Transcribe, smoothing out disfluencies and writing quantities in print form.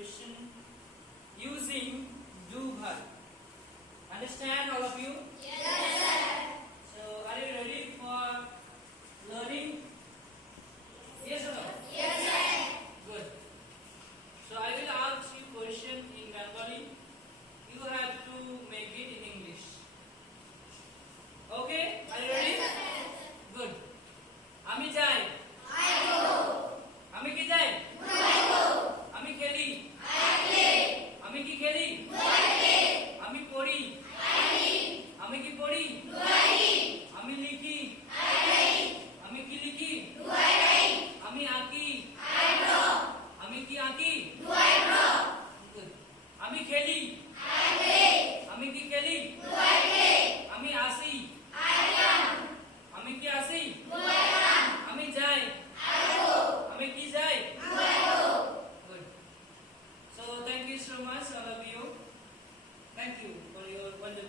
question using do verb. Understand all of you? Yes, sir. So are you ready for learning? Yes or no? Yes, sir. Good. So I will ask you question in Bengali. You have to make it in English. Okay? Are you ready? Yes, sir. Good. আমি যাই। I go. আমি কি যাই? I go. আমি খেলি। I play. আমি কি খেলি? Do I play? আমি পড়ি। I read. আমি কি পড়ি? Do I read? আমি লিখি। I write. আমি কি লিখি? Do I write? আমি আঁকি। I draw. আমি কি আঁকি? Do I draw? Good. আমি খেলি। I play. আমি কি খেলি? Do I play? আমি আসি। I come. আমি কি আসি? Do I come? আমি যাই। I go. আমি কি যাই? Do I go? Good. So thank you so much all of you. Thank you for your wonderful